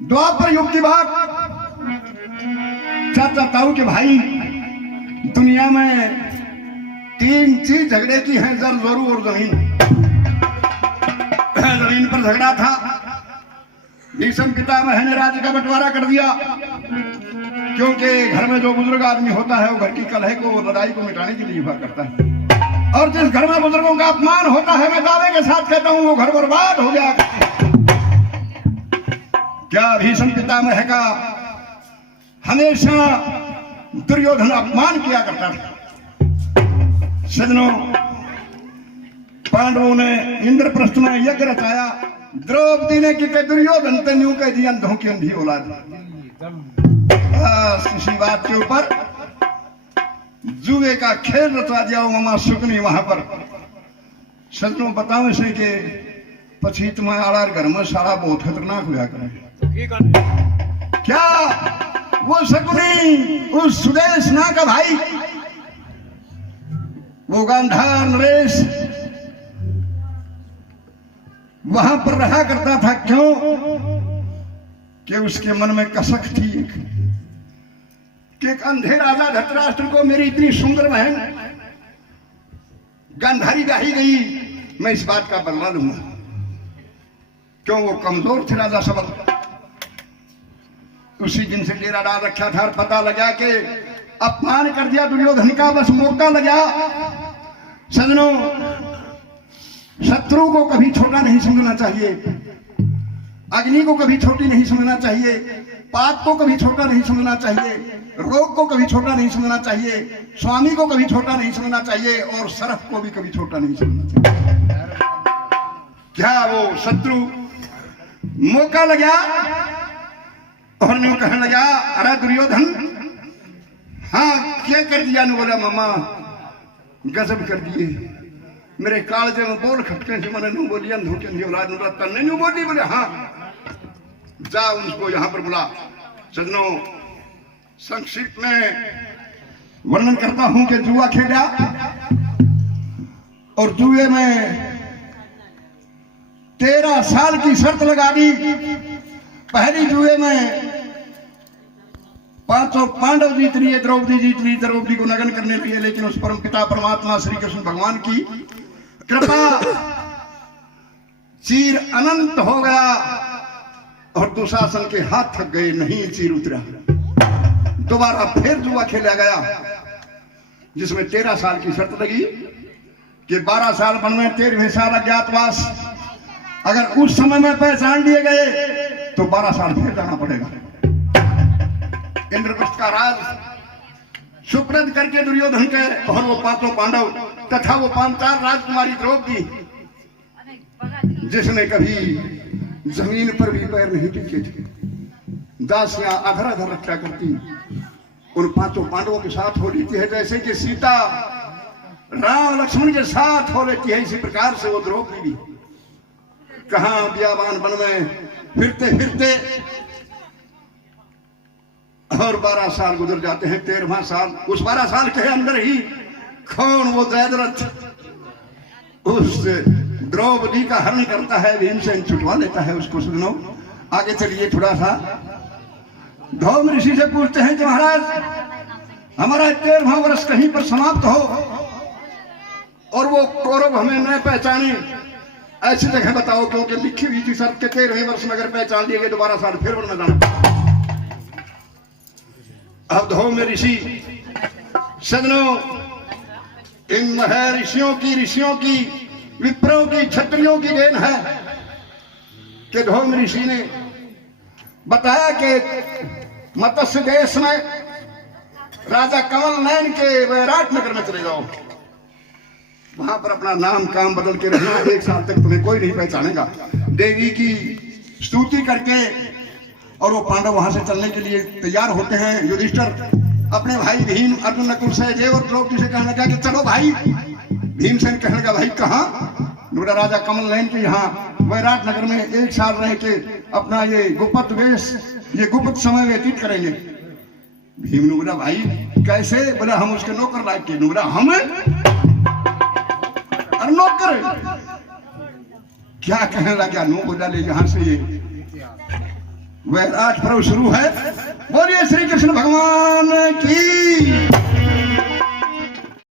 द्वापर युग की बात। चाहता हूं कि भाई दुनिया में 3 चीज झगड़े की हैं, जर जोरू और जमीन। जमीन पर झगड़ा था, भीष्म पितामह ने राज्य का बंटवारा कर दिया, क्योंकि घर में जो बुजुर्ग आदमी होता है वो घर की कलह को, लड़ाई को मिटाने के लिए हुआ करता है। और जिस घर में बुजुर्गों का अपमान होता है, मैं दावे के साथ कहता हूं वो घर बर्बाद हो गया। क्या भीष्म पितामह का हमेशा दुर्योधन अपमान किया करता था। सजनों, पांडवों ने इंद्रप्रस्थ में यज्ञ रचाया, द्रौपदी ने कि दुर्योधन ते न्यू कह दिया अंधों की अंधी औलाद। किसी बात के ऊपर जुए का खेल रचा दिया वो मामा सुकनी वहां पर। सजनों, बताओ से कि पछीत में आड़ार घर में सारा बहुत खतरनाक हुआ करे। क्या वो शकुनी उस सुदेश ना का भाई, वो गांधार नरेश वहां पर रहा करता था? क्यों? कि उसके मन में कसक थी कि एक अंधे राजा धृतराष्ट्र को मेरी इतनी सुंदर बहन गांधारी ब्याही गई, मैं इस बात का बदला लूंगा। क्यों? वो कमजोर थे राजा सबल। उसी दिन से डेरा डाल रखा था और पता लगा कि अपमान कर दिया दुर्योधन का, बस मौका लगा। सजनों, शत्रु को कभी छोटा नहीं समझना चाहिए, अग्नि को कभी छोटी नहीं समझना चाहिए, पाप को कभी छोटा नहीं समझना चाहिए, रोग को कभी छोटा नहीं समझना चाहिए, स्वामी को कभी छोटा नहीं समझना चाहिए, और सरफ को भी कभी छोटा नहीं समझना चाहिए। क्या वो शत्रु मौका लगा और न्यू कहने लगा, अरे दुर्योधन, हाँ क्या कर दिया? ने बोला, मामा गजब कर दिए, मेरे कालजे में बोल खटके से मैंने न्यू बोली अंधों के औलाद तन्ने न्यू बोली। बोले हाँ, जा उनको यहां पर बुला। सजनों, संक्षिप्त में वर्णन करता हूं कि जुआ खेला और जुए में 13 साल की शर्त लगा दी। पहली जुए में 500 पांडव जीत लिए, द्रौपदी जीत ली, द्रौपदी को नगन करने लगे, लेकिन उस परम पिता परमात्मा श्री कृष्ण भगवान की कृपा चीर अनंत हो गया और दुशासन के हाथ थक गए, नहीं चीर उतरा। दोबारा फिर जुआ खेला गया, जिसमें 13 साल की शर्त लगी कि 12 साल वन में, 13वें साल अज्ञातवास। अगर उस समय में पहचान लिए गए तो 12 साल फिर जाना पड़ेगा। इंद्रप्रस्थ का राज सुप्रद करके दुर्योधन के और वो 5 पांडव तथा वो 5 राजकुमारी द्रौपदी, जिसने कभी जमीन पर भी पैर नहीं टिके थे, दासियां अधर अधर रखा करती, उन 5 पांडवों के साथ हो लेती है जैसे कि सीता राम लक्ष्मण के साथ हो लेती है। इसी प्रकार से वो द्रौपदी भी कहां बियाबान वन में फिरते फिरते और 12 साल गुजर जाते हैं। 13वां साल, उस 12 साल के अंदर ही कौन वो जयद्रथ उस द्रौपदी का हरण करता है, भीमसेन छुटवा लेता है उसको। सुनो, आगे चलिए थोड़ा सा। धौम ऋषि से पूछते हैं कि महाराज, हमारा 13वां वर्ष कहीं पर समाप्त हो और वो कौरव हमें न पहचाने, ऐसी जगह बताओ, क्योंकि लिखी हुई थी शर्त के 13वें वर्ष में अगर पहचान लिए गए तो 12 साल फिर वन में जाना। अब धौम ऋषि, सजनों, इन महर्षियों की विप्रों की, क्षत्रियों की देन है कि धौम ऋषि ने बताया कि मत्स्य देश में राजा कमल नयन के वैराट नगर में चले जाओ, वहां पर अपना नाम काम बदल के रहना, 1 साल तक तुम्हें कोई नहीं पहचानेगा। देवी की स्तुति करके और वो पांडव वहां से चलने के लिए तैयार होते हैं। युधिष्ठिर अपने भाई भीम, अर्जुन, नकुल, सहदेव और द्रौपदी से कहने लगा कि चलो भाई। भीमसेन कहने लगा, भाई कहाँ? नूरा राजा कमल नयन के यहाँ वैराट नगर में 1 साल रह के अपना ये गुप्त वेश, ये गुप्त समय व्यतीत करेंगे। भीम ने बोला, भाई कैसे? बोला, हम उसके नौकर लायक के। बोला, हम नौकर? क्या कहने लगा? नो बोला, ले यहाँ से ये वह राज पर्व शुरू है। बोलिए श्री कृष्ण भगवान की